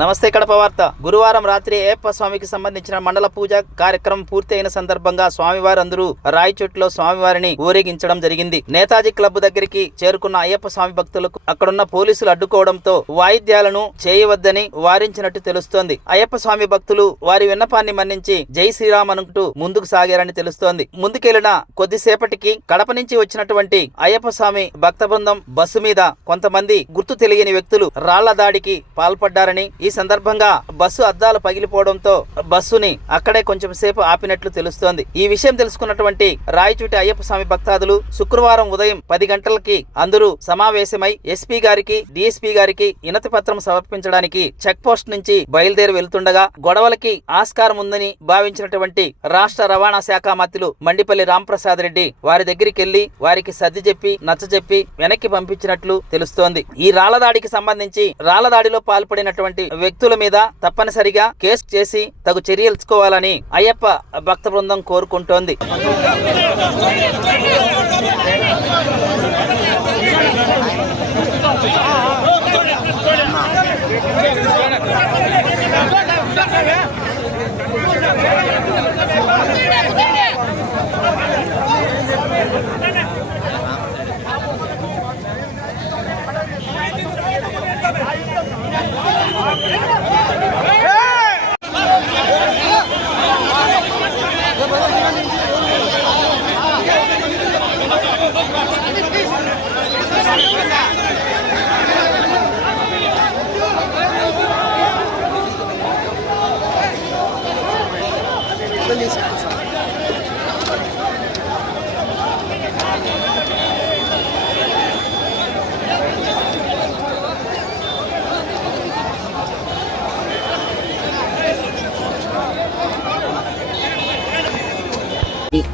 నమస్తే కడప వార్త. గురువారం రాత్రి అయ్యప్ప స్వామికి సంబంధించిన మండల పూజ కార్యక్రమం పూర్తి అయిన సందర్భంగా స్వామివారు అందరూ రాయచోటిలో స్వామివారిని ఊరేగించడం జరిగింది. నేతాజీ క్లబ్ దగ్గరికి చేరుకున్న అయ్యప్ప స్వామి భక్తులకు అక్కడున్న పోలీసులు అడ్డుకోవడంతో వాయిద్యాలను చేయవద్దని వారించినట్టు తెలుస్తోంది. అయ్యప్ప స్వామి భక్తులు వారి విన్నపాన్ని మన్నించి జై శ్రీరామ్ అనుకుంటూ ముందుకు సాగారని తెలుస్తోంది. ముందుకెళ్లిన కొద్దిసేపటికి కడప నుంచి వచ్చినటువంటి అయ్యప్ప స్వామి భక్త బృందం బస్సు మీద కొంతమంది గుర్తు తెలియని వ్యక్తులు రాళ్ల దాడికి పాల్పడ్డారని, ఈ సందర్భంగా బస్సు అద్దాలు పగిలిపోవడంతో బస్సుని అక్కడే కొంచెం సేపు ఆపినట్లు తెలుస్తోంది. ఈ విషయం తెలుసుకున్నటువంటి రాయచోటి అయ్యప్ప స్వామి భక్తాదులు శుక్రవారం ఉదయం 10 గంటలకి అందరూ సమావేశమై ఎస్పీ గారికి, డిఎస్పీ గారికి వినతి పత్రం సమర్పించడానికి చెక్ పోస్ట్ నుంచి బయలుదేరి వెళ్తుండగా గొడవలకి ఆస్కారం ఉందని భావించినటువంటి రాష్ట్ర రవాణా శాఖ మంత్రులు మండిపల్లి రాంప్రసాద్ రెడ్డి వారి దగ్గరికి వెళ్లి వారికి సర్ది చెప్పి నచ్చజెప్పి వెనక్కి పంపించినట్లు తెలుస్తోంది. ఈ రాళ్ల దాడికి సంబంధించి రాళ్ల దాడిలో పాల్పడినటువంటి వ్యక్తుల మీద తప్పనిసరిగా కేసు చేసి తగు చర్యలు తీసుకోవాలని అయ్యప్ప భక్త బృందం కోరుకుంటోంది.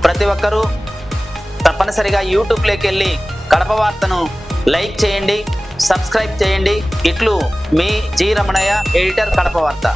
ప్రతి ఒక్కరూ తప్పనిసరిగా యూట్యూబ్లోకి వెళ్ళి కడప వార్తను లైక్ చేయండి, సబ్స్క్రైబ్ చేయండి. ఇట్లు మీ జి రమణయ్య, ఎడిటర్, కడప వార్త.